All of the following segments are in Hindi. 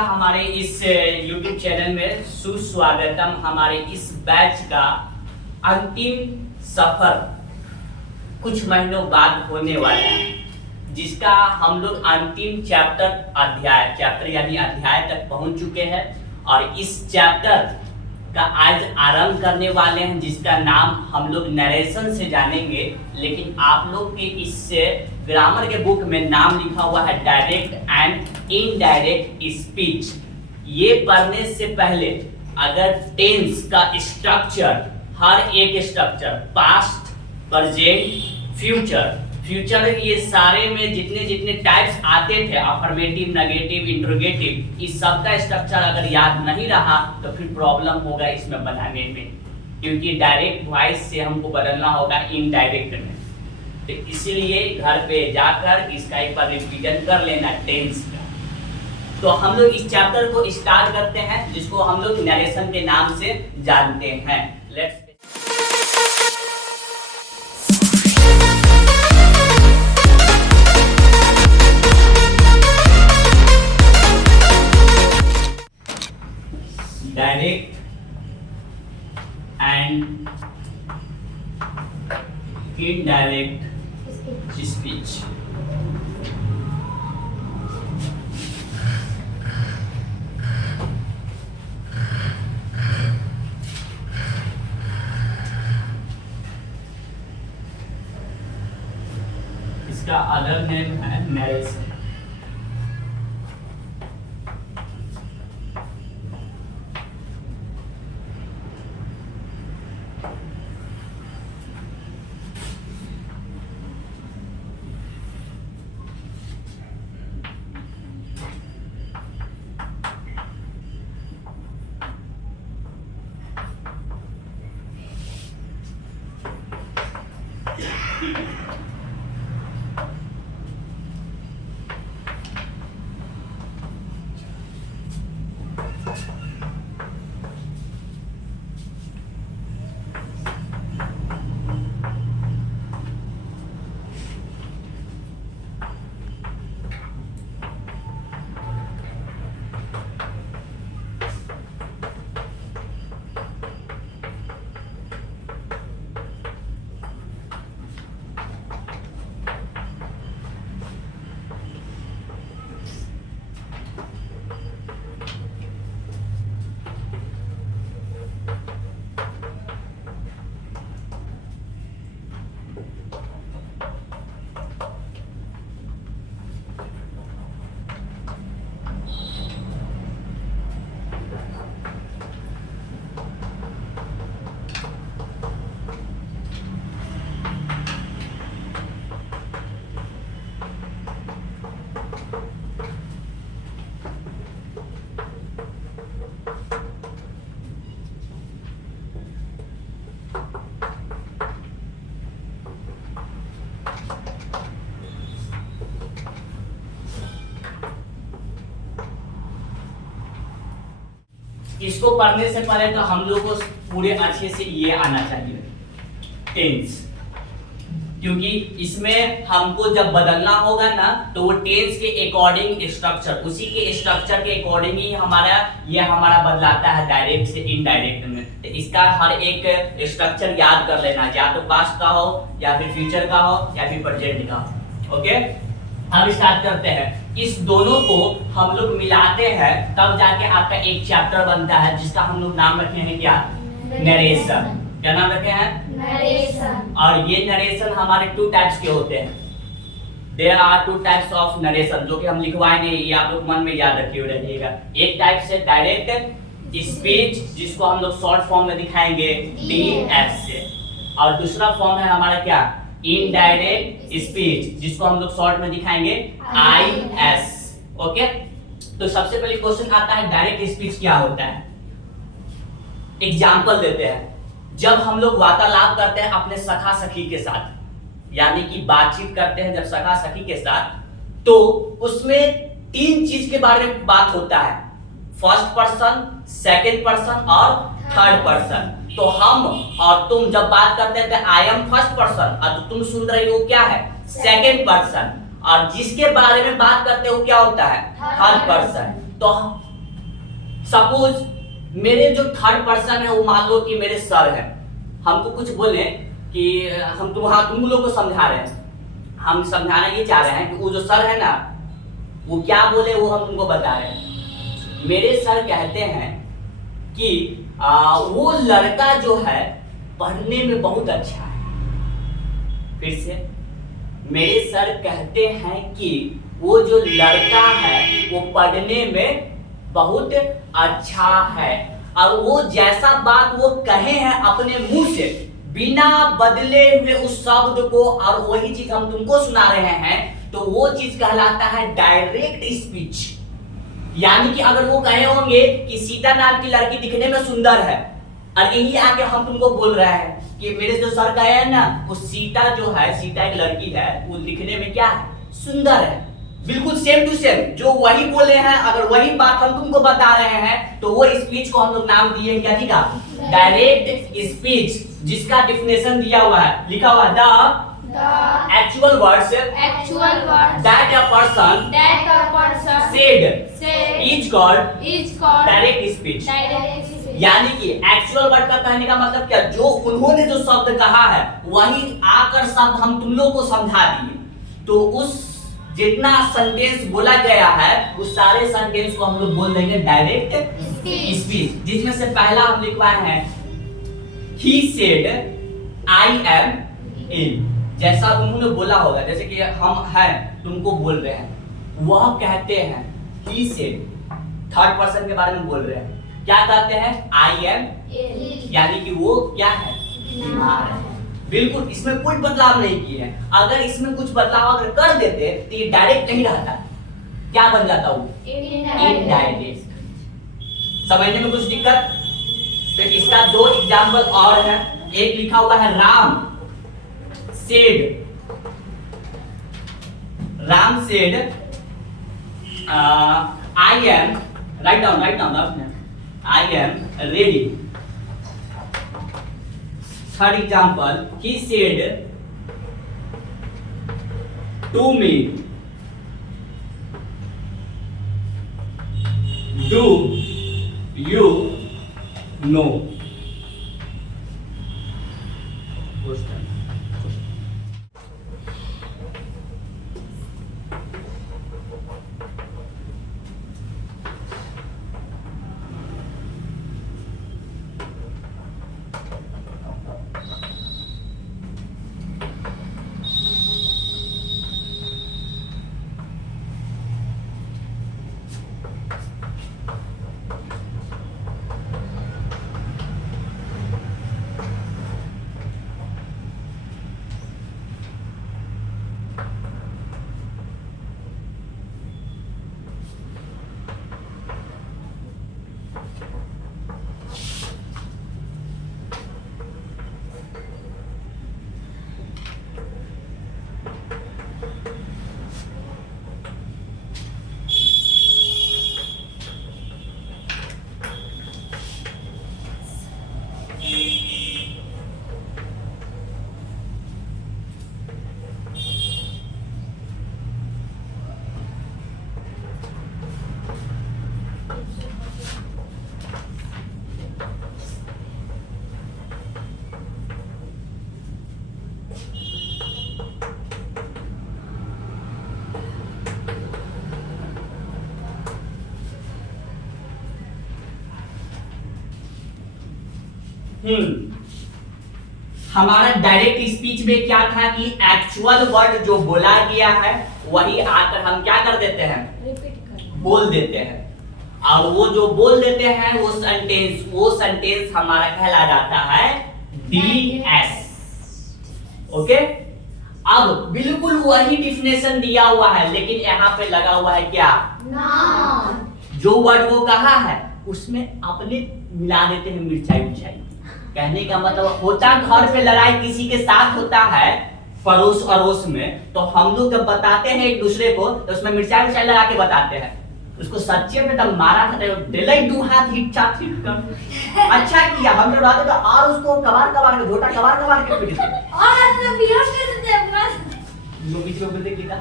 हमारे इस YouTube चैनल में सुस्वागतम। हमारे इस बैच का अंतिम सफर कुछ महीनों बाद होने वाला है, जिसका हम लोग अंतिम चैप्टर यानी अध्याय तक पहुंच चुके हैं और इस चैप्टर का आज आरंभ करने वाले हैं, जिसका नाम हम लोग नरेशन से जानेंगे। लेकिन आप लोग के इस ग्रामर के बुक में नाम लिखा हुआ है डायरेक्ट एंड इनडायरेक्ट स्पीच। ये पढ़ने से पहले अगर टेंस का स्ट्रक्चर, हर एक स्ट्रक्चर, पास्ट, प्रेजेंट, फ्यूचर, ये सारे में जितने टाइप्स आते थे, अफर्मेटिव, नेगेटिव, इंट्रोगेटिव, इस सब का स्ट्रक्चर अगर याद नहीं रहा तो फिर प्रॉब्लम होगा इसमें बनाने में, क्योंकि डायरेक्ट वॉइस से हमको बदलना होगा इनडायरेक्ट में। तो इसलिए घर पे जाकर इसका एक बार रिवीजन कर लेना टेंस का। तो हम लोग इस चैप्टर को स्टार्ट करते हैं, जिसको हम लोग नरेशन के नाम से जानते हैं। Let's direct and indirect speech. इसका अदर नेम है नरेशन। इसको पढ़ने से पहले तो हम लोग को पूरे अच्छे से ये आना चाहिए टेंस, क्योंकि इसमें हमको जब बदलना होगा ना तो वो टेंस के अकॉर्डिंग स्ट्रक्चर, उसी के स्ट्रक्चर के अकॉर्डिंग ही हमारा बदलाता है डायरेक्ट से इनडायरेक्ट में। तो इसका हर एक स्ट्रक्चर याद कर लेना, या तो पास्ट का हो या फिर फ्यूचर का हो या फिर प्रेजेंट का हो। ओके, हम स्टार्ट करते हैं। इस दोनों को हम लोग मिलाते हैं, तब जाके आपका एक चैप्टर बनता है, जिसका हम लोग नाम रखे हैं क्या? नरेशन। क्या नाम रखे हैं? नरेशन। और ये नरेशन हमारे टू टाइप्स के होते हैं। There are two types of narration, जो कि हम लिखवाए नहीं, ये आप लोग मन में याद रखिए रहिएगा। एक टाइप से डायरेक्ट स्पीच, जिसको हम लोग शॉर्ट फॉर्म में दिखाएंगे डीएस से, और दूसरा फॉर्म है हमारा क्या? इनडायरेक्ट स्पीच, जिसको हम लोग शॉर्ट में दिखाएंगे आईएस। ओके, तो सबसे पहले क्वेश्चन आता है डायरेक्ट स्पीच क्या होता है। एग्जांपल देते हैं। जब हम लोग वार्तालाप करते हैं अपने सखा सखी के साथ, यानी कि बातचीत करते हैं जब सखा सखी के साथ, तो उसमें तीन चीज के बारे में बात होता है, फर्स्ट पर्सन, सेकंड पर्सन और थर्ड पर्सन। तो हम और तुम जब बात करते हैं आई एम फर्स्ट पर्सन, और तुम सुन रहे हो क्या है? Second person. और जिसके बारे में बात करते हो क्या होता है? Third person. तो सपोज मेरे जो थर्ड पर्सन है वो मान लो कि मेरे सर है, हमको कुछ बोले कि हम तुम लोग को समझा रहे हैं, हम समझाना ये चाह रहे हैं कि वो जो सर है ना वो क्या बोले वो हम तुमको बता रहे हैं। मेरे सर कहते हैं कि वो लड़का जो है पढ़ने में बहुत अच्छा है। फिर से, मेरे सर कहते हैं कि वो जो लड़का है वो पढ़ने में बहुत अच्छा है, और वो जैसा बात वो कहे हैं अपने मुंह से बिना बदले हुए उस शब्द को, और वही चीज हम तुमको सुना रहे हैं, तो वो चीज कहलाता है डायरेक्ट स्पीच। यानी कि अगर वो कहे होंगे कि सीता नाम की लड़की दिखने में सुंदर है, और यही आके हम तुमको बोल रहे हैं कि मेरे जो सर कहे हैं ना वो सीता जो है, सीता एक लड़की है, वो दिखने में क्या है, सुंदर है। बिल्कुल सेम टू सेम जो वही बोले हैं, अगर वही बात हम तुमको बता रहे हैं, तो वो स्पीच को हम लोग नाम दिए क्या दिखा, डायरेक्ट स्पीच, जिसका डिफिनेशन दिया हुआ है, लिखा हुआ है the actual words that a person said is called direct speech। यानी कि एक्चुअल वर्ड का कहने का मतलब क्या, जो उन्होंने जो शब्द कहा है वही आकर शब्द हम तुम लोग को समझा दिए। तो उस जितना सेंटेंस बोला गया है उस सारे सेंटेंस को हम लोग बोल देंगे डायरेक्ट स्पीच, जिसमें से पहला हम लिखवाए हैं he said I am in, जैसा उन्होंने बोला होगा, जैसे कि हम हैं तुमको बोल रहे हैं, वह कहते हैं he said, थर्ड पर्सन के बारे में बोल रहे हैं, क्या कहते हैं I am, यानी कि वो क्या है, बीमार है। बिल्कुल इसमें कोई बदलाव नहीं किए हैं। अगर इसमें कुछ बदलाव अगर कर देते तो ये डायरेक्ट नहीं रहता, क्या बन जाता वो, इनडायरेक्ट। समझने में कुछ दिक्कत? तो इसका दो एग्जाम्पल और है। एक लिखा हुआ है Ram said, Ram said I am, write down I am ready. Third example, he said to me, do you know? हमारा डायरेक्ट स्पीच में क्या था कि एक्चुअल वर्ड जो बोला गया है वही आकर हम क्या कर देते हैं, बोल देते हैं, और वो जो बोल देते हैं वो सेंटेंस हमारा कहला जाता है डीएस। ओके, अब बिल्कुल वही डिफिनेशन दिया हुआ है, लेकिन यहाँ पे लगा हुआ है क्या, जो वर्ड वो कहा है उसमें अपने मिला देते हैं मिर्चाई उर्चाई। कहने का मतलब होता घर पे लड़ाई किसी के साथ होता है पड़ोस अड़ोस में, तो हम लोग जब बताते हैं एक दूसरे को तो उसमें मिर्चाई उर्चाई लगा के बताते हैं। उसको सच्चे में तब मारा था डेलाई दू हाथ हिट चाट हिट कर अच्छा किया हम लोग बात, तो और उसको कबार कबार के झोटा कबार कबार के पीटते और अपना बिहेव करते थे अपना जो बीच में बोलते किया।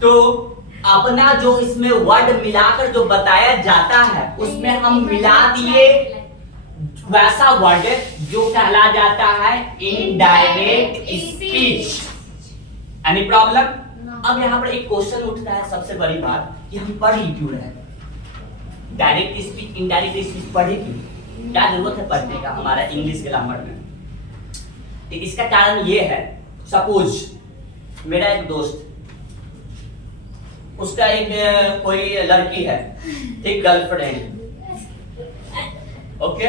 तो अपना जो इसमें वर्ड मिलाकर जो बताया जाता है उसमें हम मिला दिए वैसा वर्ड जो कहला जाता है इनडायरेक्ट स्पीच। Any problem? अब यहाँ पर एक क्वेश्चन उठता है, सबसे बड़ी बात कि हम पढ़ ही क्यों रहे? डायरेक्ट स्पीच इनडायरेक्ट स्पीच पढ़े क्यों? क्या जरूरत है पढ़ने का हमारा इंग्लिश ग्रामर में? तो इसका कारण ये है, सपोज मेरा एक दोस्त, उसका एक कोई लड़की है, ठीक, गर्लफ्रेंड, ओके,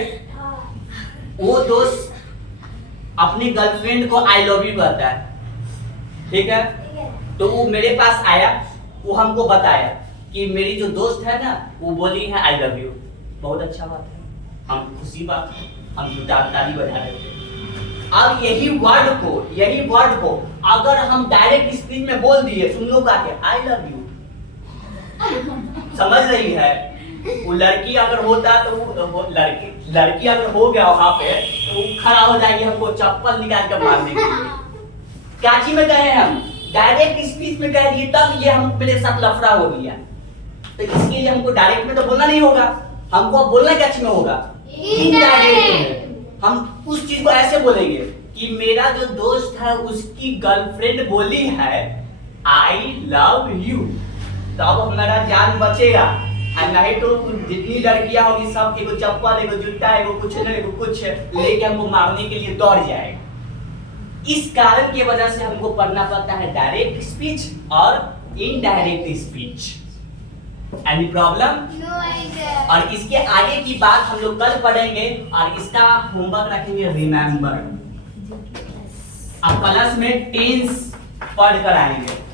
वो दोस्त अपनी गर्लफ्रेंड को आई लव यू कहता है, ठीक है, तो वो मेरे पास आया, वो हमको बताया कि मेरी जो दोस्त है ना वो बोली है आई लव यू। बहुत अच्छा बात है, हम खुशी बात है, हम ताली बजा रहे थे। अब यही वर्ड को अगर हम डायरेक्ट स्पीच में बोल दिए, सुन लो का आई लव यू, समझ रही है? वो लड़की अगर होता तो वो लड़की अगर हो गया वहां पे तो वो खड़ा हो जाएगी हमको चप्पल निकाल कर मारने के लिए। काची में कहे हम डायरेक्ट स्पीच में कह दिए तब ये हम मेरे साथ लफड़ा हो गया, तो इसके लिए हमको डायरेक्ट में तो बोलना नहीं होगा, हमको अब बोलना क्या में होगा? इनडायरेक्ट में। हम उस चीज को ऐसे बोलेंगे कि मेरा जो दोस्त है उसकी गर्लफ्रेंड बोली है आई लव यू, तब हमारा जान बचेगा, और नहीं तो जितनी लड़कियां होगी सब एगो चप्पल, एगो जूता, एगो कुछ न एगो कुछ लेके हमको मारने के लिए दौड़ जाएगा। इस कारण की वजह से हमको पढ़ना पड़ता है डायरेक्ट स्पीच और इनडायरेक्ट स्पीच। Any problem? और इसके आगे की बात हम लोग कल पढ़ेंगे और इसका होमवर्क रखेंगे रिमेंबर। अब प्लस में टेंस पढ़ कर आएंगे।